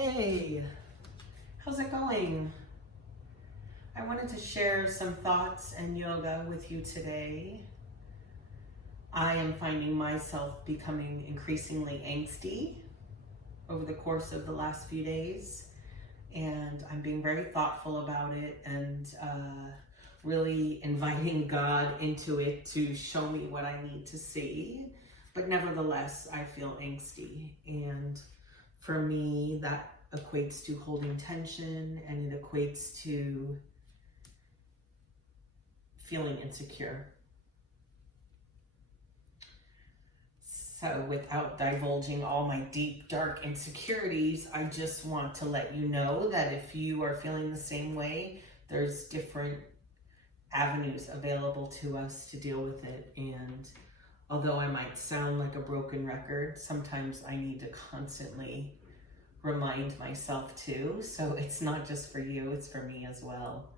Hey, how's it going? I wanted to share some thoughts and yoga with you today. I am finding myself becoming increasingly angsty over the course of the last few days, and I'm being very thoughtful about it and really inviting God into it to show me what I need to see. But nevertheless, I feel angsty, and for me, that equates to holding tension, and it equates to feeling insecure. So without divulging all my deep, dark insecurities, I just want to let you know that if you are feeling the same way, there's different avenues available to us to deal with it. And although I might sound like a broken record, sometimes I need to constantly remind myself too. So it's not just for you, it's for me as well.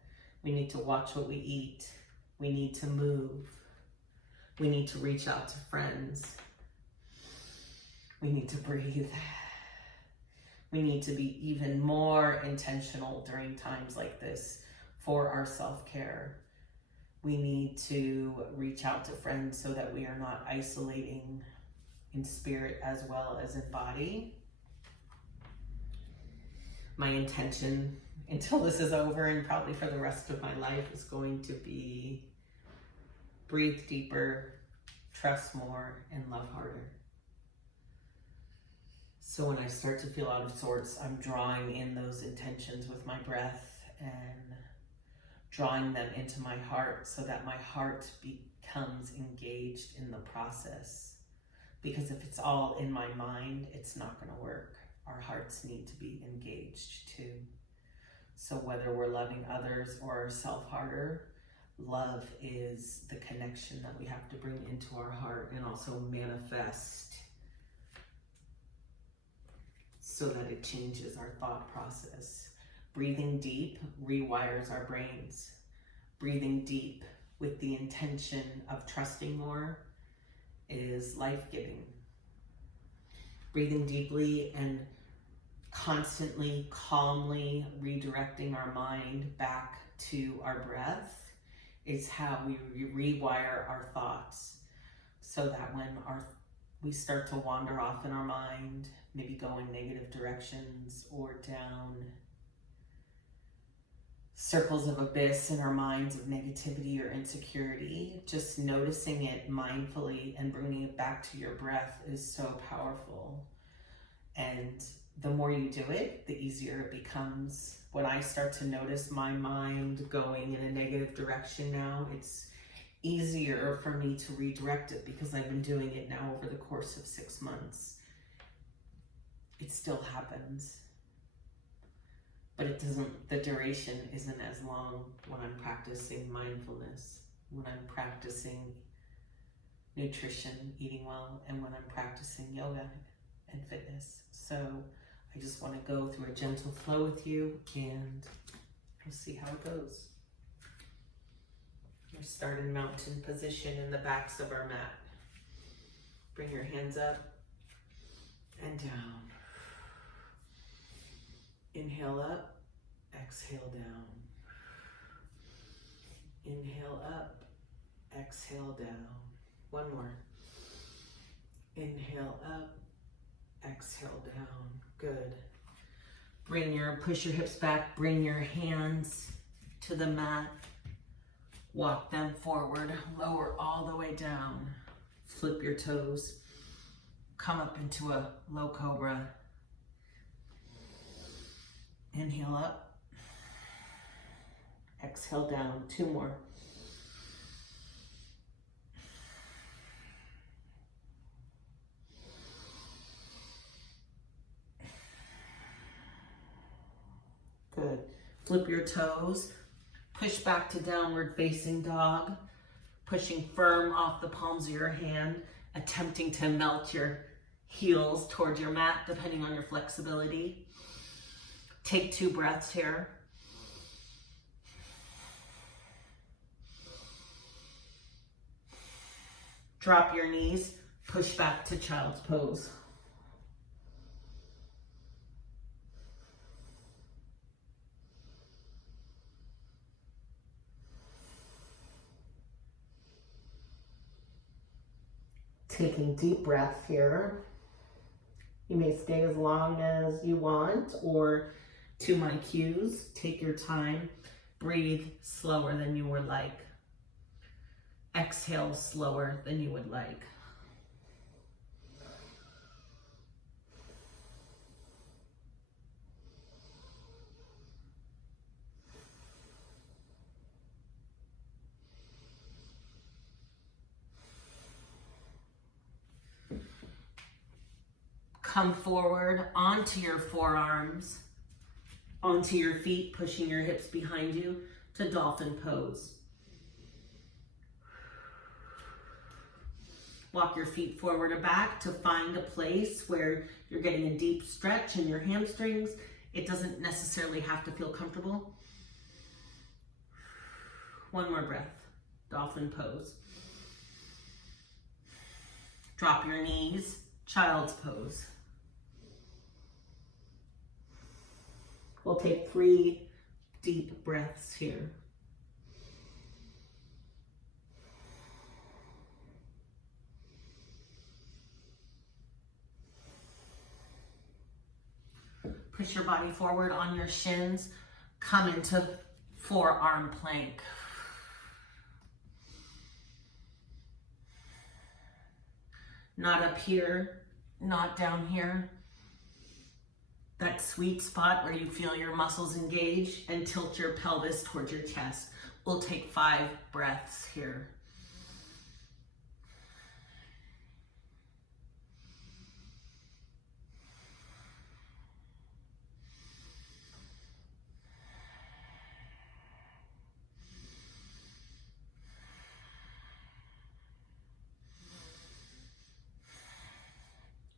We need to watch what we eat. We need to move. We need to reach out to friends. We need to breathe. We need to be even more intentional during times like this for our self-care. We need to reach out to friends so that we are not isolating in spirit as well as in body. My intention until this is over and probably for the rest of my life is going to be breathe deeper, trust more, and love harder. So when I start to feel out of sorts, I'm drawing in those intentions with my breath and drawing them into my heart so that my heart becomes engaged in the process. Because if it's all in my mind, it's not going to work. Our hearts need to be engaged too. So whether we're loving others or ourselves harder, love is the connection that we have to bring into our heart and also manifest so that it changes our thought process. Breathing deep rewires our brains. Breathing deep with the intention of trusting more is life-giving. Breathing deeply and constantly, calmly redirecting our mind back to our breath is how we rewire our thoughts so that when we start to wander off in our mind, maybe go in negative directions or down circles of abyss in our minds of negativity or insecurity, just noticing it mindfully and bringing it back to your breath is so powerful. And the more you do it, the easier it becomes. When I start to notice my mind going in a negative direction now, it's easier for me to redirect it because I've been doing it now over the course of 6 months. It still happens, but the duration isn't as long when I'm practicing mindfulness, when I'm practicing nutrition, eating well, and when I'm practicing yoga and fitness. So I just want to go through a gentle flow with you and we'll see how it goes. We'll start in mountain position in the backs of our mat. Bring your hands up and down. Inhale up, exhale down. Inhale up, exhale down. One more. Inhale up, exhale down. Good. Push your hips back, bring your hands to the mat. Walk them forward, lower all the way down. Flip your toes. Come up into a low cobra. Inhale up. Exhale down. 2 more. Good. Flip your toes. Push back to downward facing dog. Pushing firm off the palms of your hand. Attempting to melt your heels towards your mat, depending on your flexibility. Take 2 breaths here. Drop your knees. Push back to child's pose. Taking deep breaths here. You may stay as long as you want, or to my cues, take your time. Breathe slower than you would like. Exhale slower than you would like. Come forward onto your forearms, onto your feet, pushing your hips behind you to dolphin pose. Walk your feet forward or back to find a place where you're getting a deep stretch in your hamstrings. It doesn't necessarily have to feel comfortable. One more breath, dolphin pose. Drop your knees, child's pose. We'll take 3 deep breaths here. Push your body forward on your shins. Come into forearm plank. Not up here, not down here. That sweet spot where you feel your muscles engage, and tilt your pelvis towards your chest. We'll take 5 breaths here.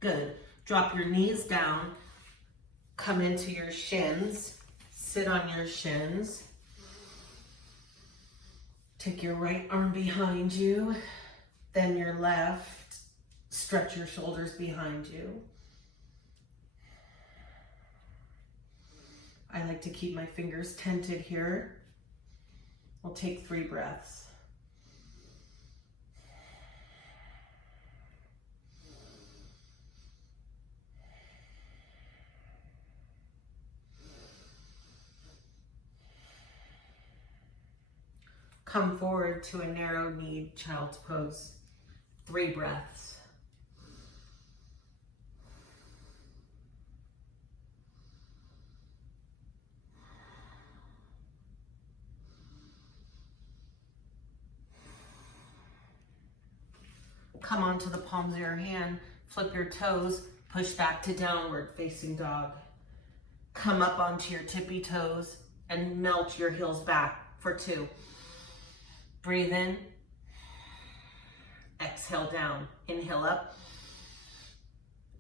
Good. Drop your knees down. Come into your shins, sit on your shins. Take your right arm behind you, then your left. Stretch your shoulders behind you. I like to keep my fingers tented here. We'll take 3 breaths. Come forward to a narrow-kneed child's pose. 3 breaths. Come onto the palms of your hand, flip your toes, push back to downward facing dog. Come up onto your tippy toes and melt your heels back for 2. Breathe in, exhale down, inhale up,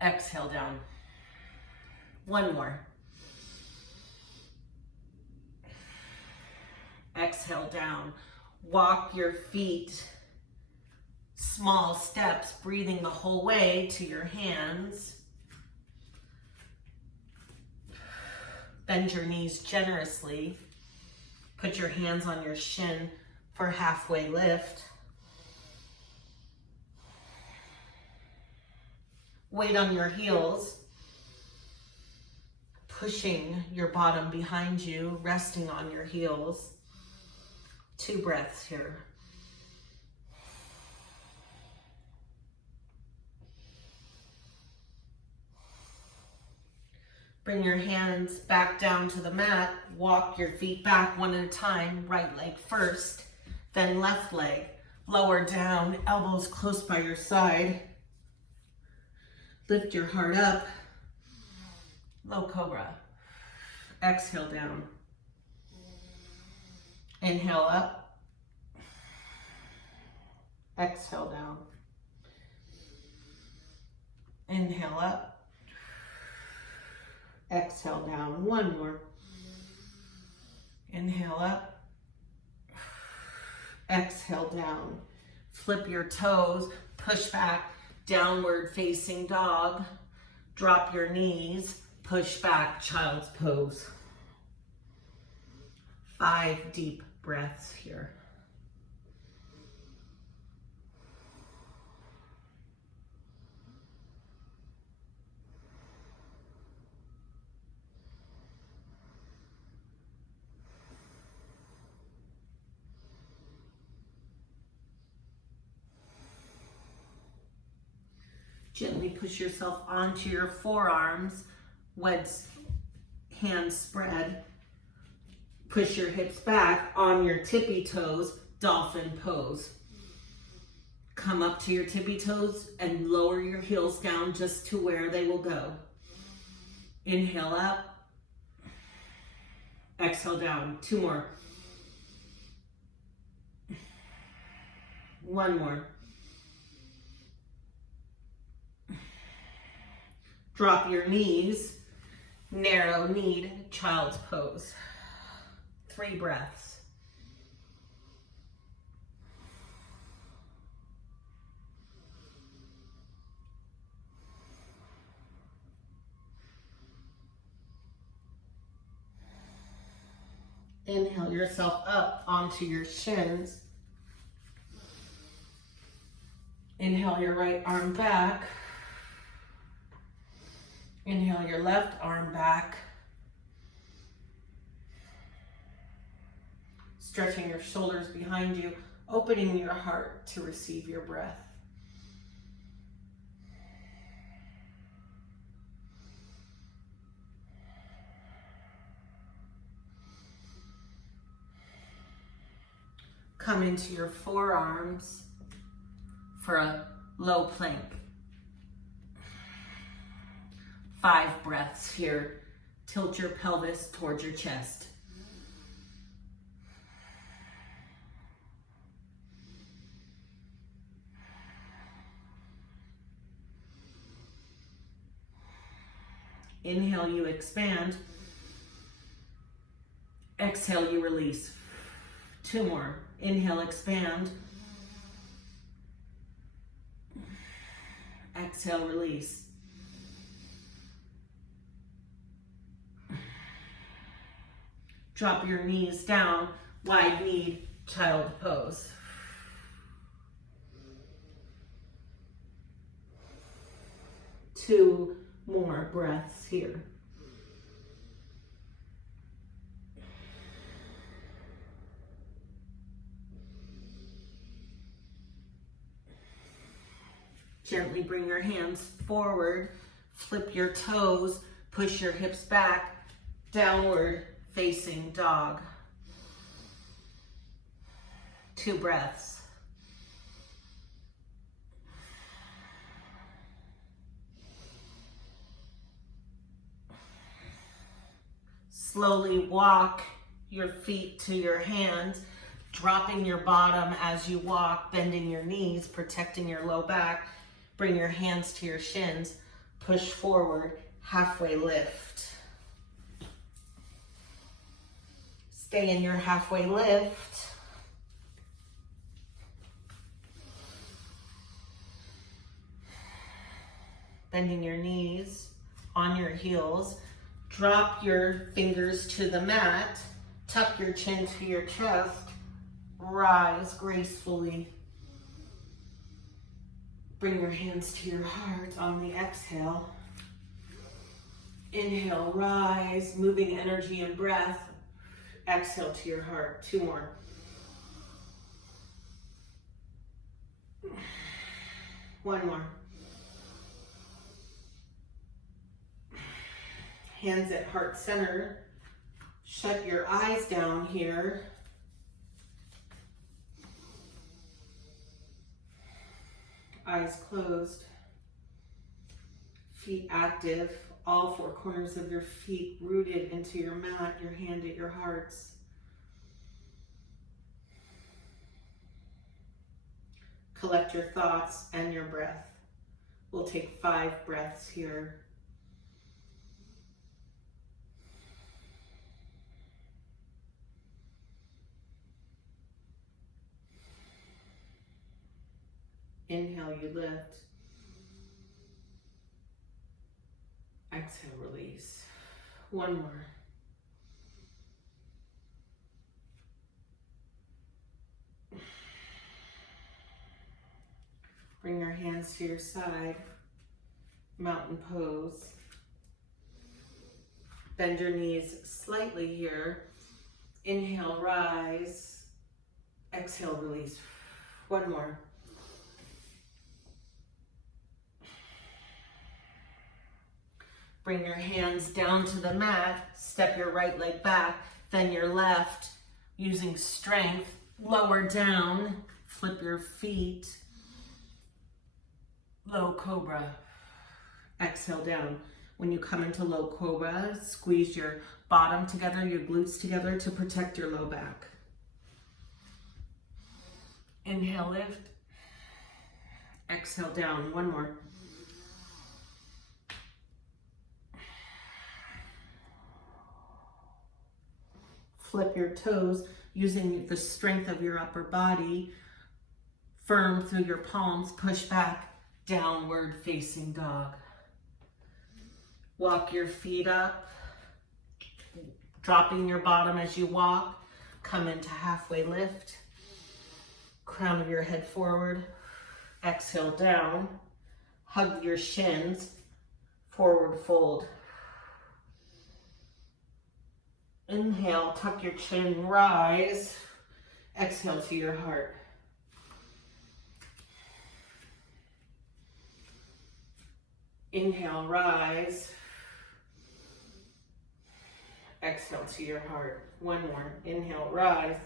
exhale down. 1 more. Exhale down. Walk your feet, small steps, breathing the whole way to your hands. Bend your knees generously. Put your hands on your shin for halfway lift. Weight on your heels, pushing your bottom behind you, resting on your heels. 2 breaths here. Bring your hands back down to the mat. Walk your feet back one at a time. Right leg first, then left leg. Lower down, elbows close by your side. Lift your heart up. Low cobra. Exhale down. Inhale up. Exhale down. Inhale up. Exhale down. 1 more. Inhale up. Exhale down. Flip your toes. Push back. Downward facing dog. Drop your knees. Push back. Child's pose. 5 deep breaths here. Gently push yourself onto your forearms, hands spread. Push your hips back on your tippy toes, dolphin pose. Come up to your tippy toes and lower your heels down just to where they will go. Inhale up. Exhale down. 2 more. 1 more. Drop your knees. Narrow kneed child's pose. 3 breaths. Inhale yourself up onto your shins. Inhale your right arm back. Inhale your left arm back. Stretching your shoulders behind you, opening your heart to receive your breath. Come into your forearms for a low plank. 5 breaths here. Tilt your pelvis towards your chest. Inhale, you expand. Exhale, you release. 2 more. Inhale, expand. Exhale, release. Drop your knees down, wide kneed child pose. Two more breaths here. Gently bring your hands forward, flip your toes, push your hips back, downward facing dog. 2 breaths. Slowly walk your feet to your hands, dropping your bottom as you walk, bending your knees, protecting your low back. Bring your hands to your shins, push forward, halfway lift. Stay in your halfway lift. Bending your knees on your heels. Drop your fingers to the mat. Tuck your chin to your chest. Rise gracefully. Bring your hands to your heart on the exhale. Inhale, rise, moving energy and breath. Exhale to your heart. 2 more. One more. Hands at heart center. Shut your eyes down here. Eyes closed. Feet active. All 4 corners of your feet rooted into your mat, your hand at your hearts. Collect your thoughts and your breath. We'll take 5 breaths here. Inhale, you lift. Exhale, release. 1 more. Bring your hands to your side. Mountain pose. Bend your knees slightly here. Inhale, rise. Exhale, release. 1 more. Bring your hands down to the mat, step your right leg back, then your left, using strength, lower down, flip your feet, low cobra. Exhale down. When you come into low cobra, squeeze your bottom together, your glutes together to protect your low back. Inhale, lift. Exhale down. One more. Flip your toes using the strength of your upper body. Firm through your palms. Push back. Downward facing dog. Walk your feet up. Dropping your bottom as you walk. Come into halfway lift. Crown of your head forward. Exhale down. Hug your shins. Forward fold. Inhale, tuck your chin, rise. Exhale to your heart. Inhale, rise. Exhale to your heart. One more. Inhale, rise.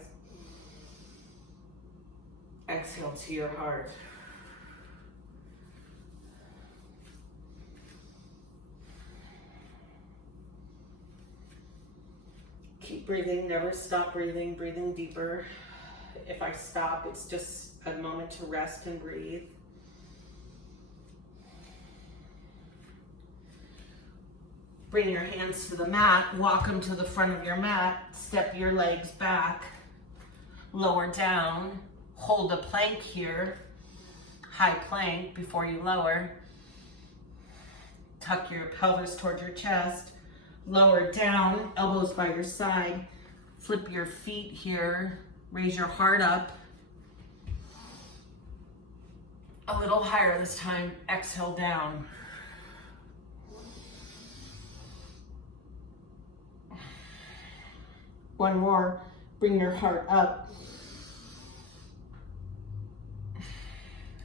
Exhale to your heart. Keep breathing, never stop breathing, breathing deeper. If I stop, it's just a moment to rest and breathe. Bring your hands to the mat, walk them to the front of your mat, step your legs back, lower down, hold a plank here, high plank before you lower. Tuck your pelvis towards your chest, lower down, elbows by your side, flip your feet here, raise your heart up. A little higher this time, exhale down. One more, bring your heart up.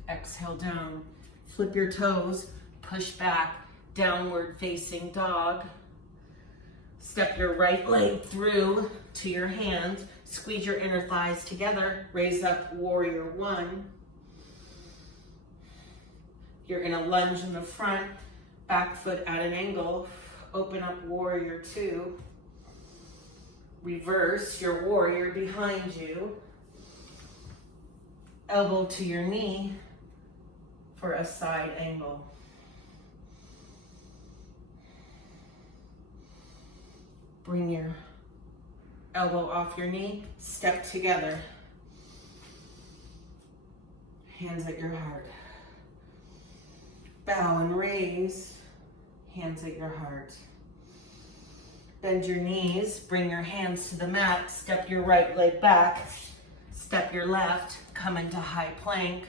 Exhale down. Flip your toes, push back, downward facing dog. Step your right leg through to your hands. Squeeze your inner thighs together. Raise up warrior one. You're in a lunge in the front, back foot at an angle. Open up warrior two. Reverse your warrior behind you. Elbow to your knee for a side angle. Bring your elbow off your knee, step together. Hands at your heart. Bow and raise, hands at your heart. Bend your knees, bring your hands to the mat, step your right leg back, step your left, come into high plank.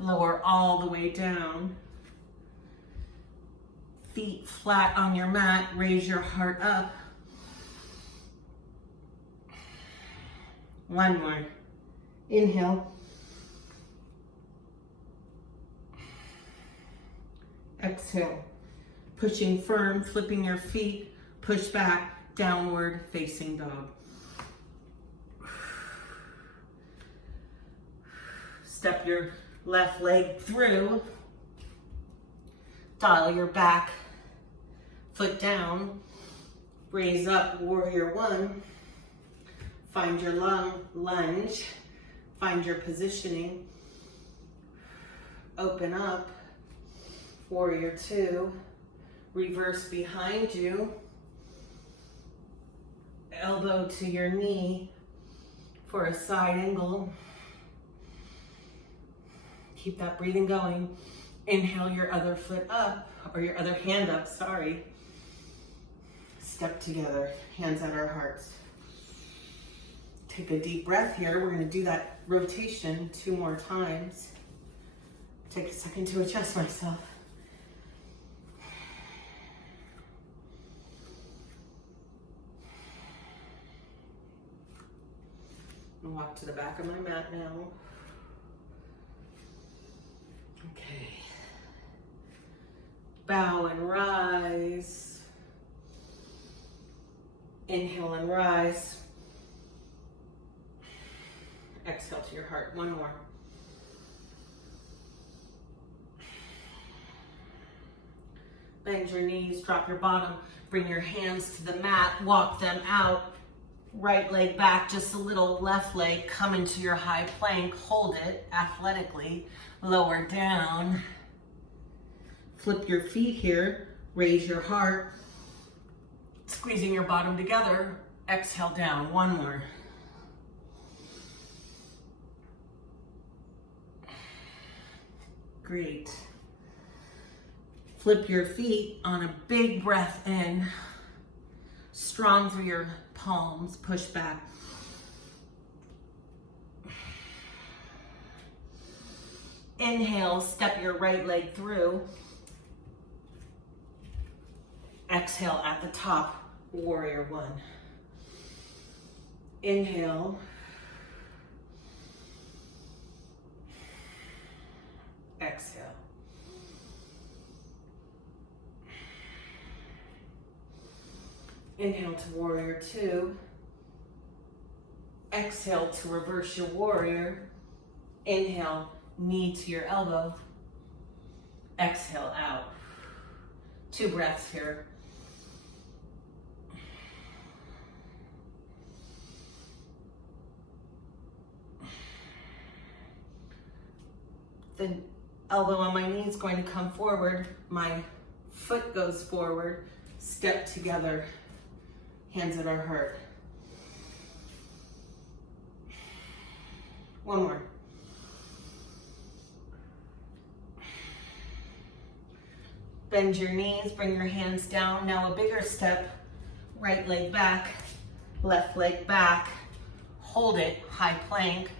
Lower all the way down. Feet flat on your mat, raise your heart up. One more. Inhale. Exhale. Pushing firm, flipping your feet, push back, downward facing dog. Step your left leg through. Dial your back foot down. Raise up, warrior one. Find your lunge. Find your positioning. Open up, warrior two. Reverse behind you. Elbow to your knee for a side angle. Keep that breathing going. Inhale your other foot up, or your other hand up, sorry. Step together, hands at our hearts. Take a deep breath here. We're gonna do that rotation 2 more times. Take a second to adjust myself. And walk to the back of my mat now. Okay. Inhale and rise. Exhale to your heart. One more. Bend your knees, drop your bottom, bring your hands to the mat, walk them out. Right leg back, just a little, left leg, come into your high plank, hold it athletically, lower down. Flip your feet here, raise your heart, squeezing your bottom together, exhale down, one more. Great. Flip your feet on a big breath in, strong through your palms, push back. Inhale, step your right leg through. Exhale at the top, warrior one. Inhale. Exhale. Inhale to warrior two. Exhale to reverse your warrior. Inhale, knee to your elbow. Exhale out. 2 breaths here. The elbow on my knee is going to come forward. My foot goes forward. Step together. Hands at our heart. One more. Bend your knees, bring your hands down. Now a bigger step. Right leg back, left leg back. Hold it, high plank.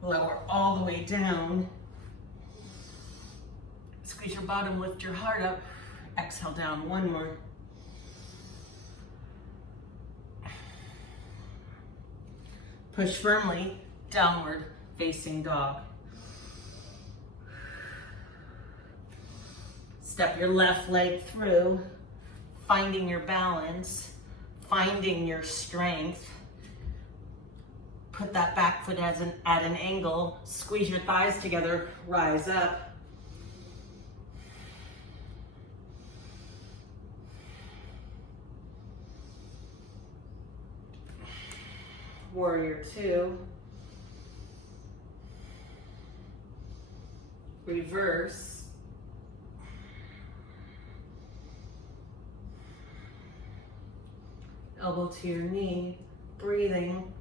Lower all the way down. Squeeze your bottom, lift your heart up. Exhale down, one more. Push firmly, downward facing dog. Step your left leg through, finding your balance, finding your strength. Put that back foot at an angle, squeeze your thighs together, rise up. Warrior two. Reverse. Elbow to your knee, breathing.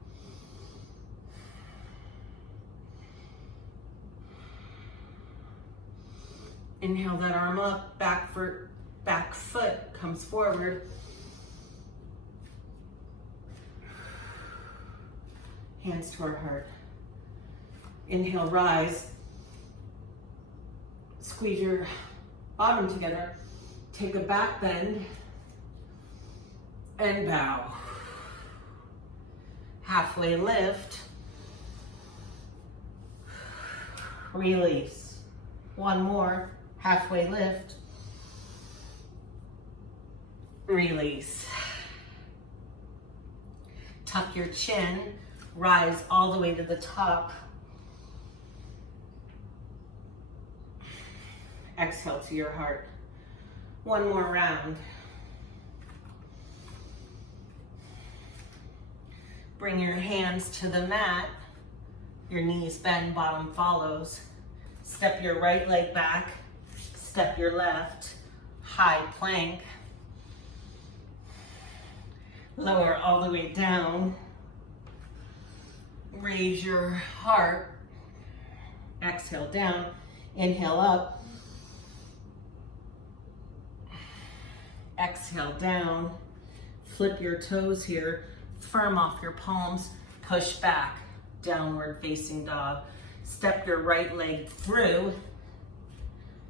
Inhale that arm up, back foot comes forward. Hands to our heart. Inhale, rise. Squeeze your bottom together. Take a back bend and bow. Halfway lift. Release. One more. Halfway lift. Release. Tuck your chin. Rise all the way to the top. Exhale to your heart. One more round. Bring your hands to the mat. Your knees bend, bottom follows. Step your right leg back. Step your left. High plank. Lower all the way down. Raise your heart. Exhale down. Inhale up. Exhale down. Flip your toes here. Firm off your palms. Push back. Downward facing dog. Step your right leg through.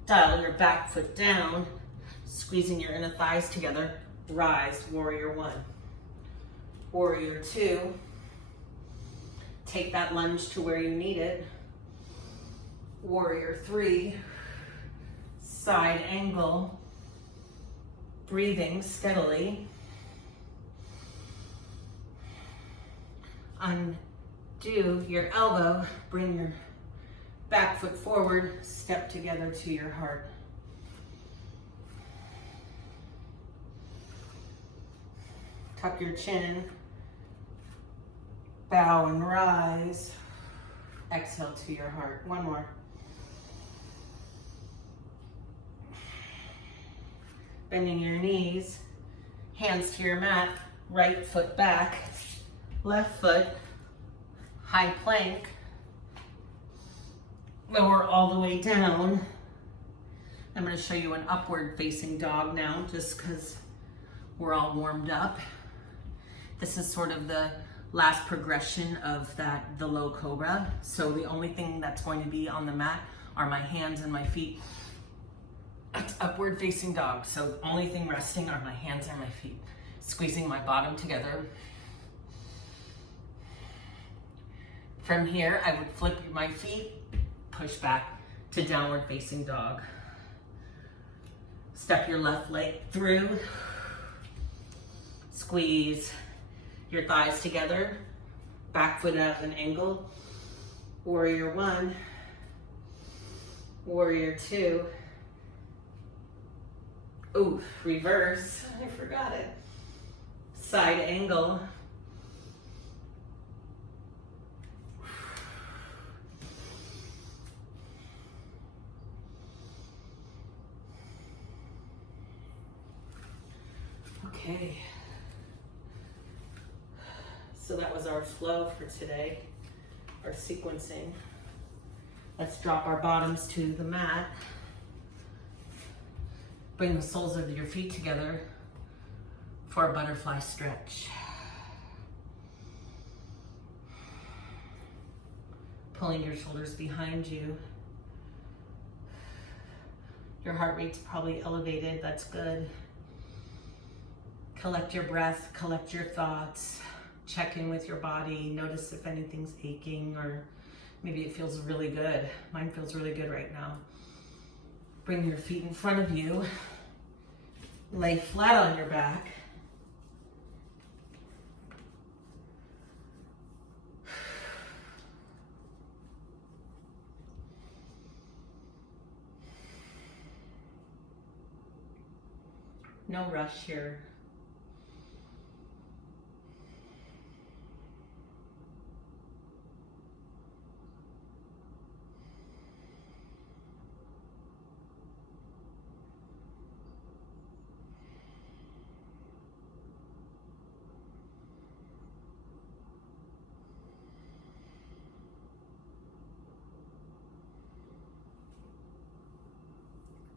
Dial your back foot down. Squeezing your inner thighs together. Rise, warrior one. Warrior two. Take that lunge to where you need it. Warrior three. Side angle. Breathing steadily. undo your elbow, bring your back foot forward, step together to your heart. Tuck your chin, bow and rise. Exhale to your heart. One more. Bending your knees, hands to your mat, right foot back, left foot, high plank, lower all the way down. I'm going to show you an upward facing dog now, just because we're all warmed up. This is sort of the last progression of the low cobra. So the only thing that's going to be on the mat are my hands and my feet. It's upward facing dog. So the only thing resting are my hands and my feet. Squeezing my bottom together. From here, I would flip my feet, push back to downward facing dog. Step your left leg through. Squeeze your thighs together, back foot at an angle. Warrior one, warrior two. Ooh, reverse, I forgot it. Side angle. Okay. So that was our flow for today, our sequencing. Let's drop our bottoms to the mat. Bring the soles of your feet together for a butterfly stretch. Pulling your shoulders behind you. Your heart rate's probably elevated, that's good. Collect your breath, collect your thoughts. Check in with your body, notice if anything's aching or maybe it feels really good. Mine feels really good right now. Bring your feet in front of you. Lay flat on your back. No rush here.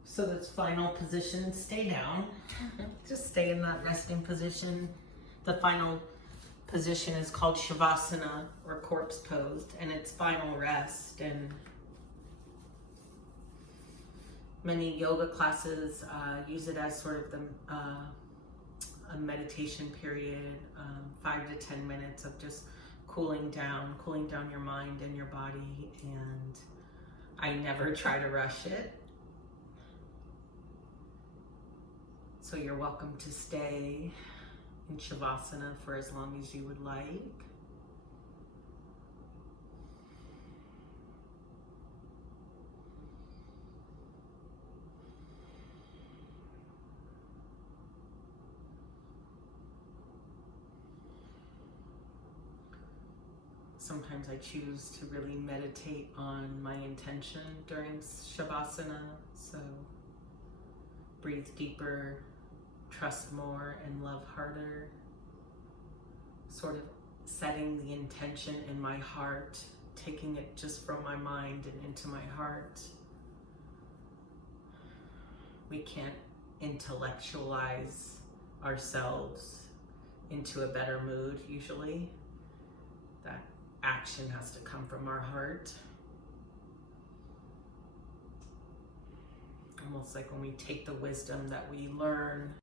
So this final position, stay down. Just stay in that resting position. The final position is called Shavasana or corpse posed, and it's final rest. And many yoga classes use it as sort of a meditation period, 5 to 10 minutes of just cooling down your mind and your body. And I never try to rush it. So you're welcome to stay in Shavasana for as long as you would like. Sometimes I choose to really meditate on my intention during Shavasana, so breathe deeper, trust more, and love harder. Sort of setting the intention in my heart, taking it just from my mind and into my heart. We can't intellectualize ourselves into a better mood usually. That action has to come from our heart. Almost like when we take the wisdom that we learn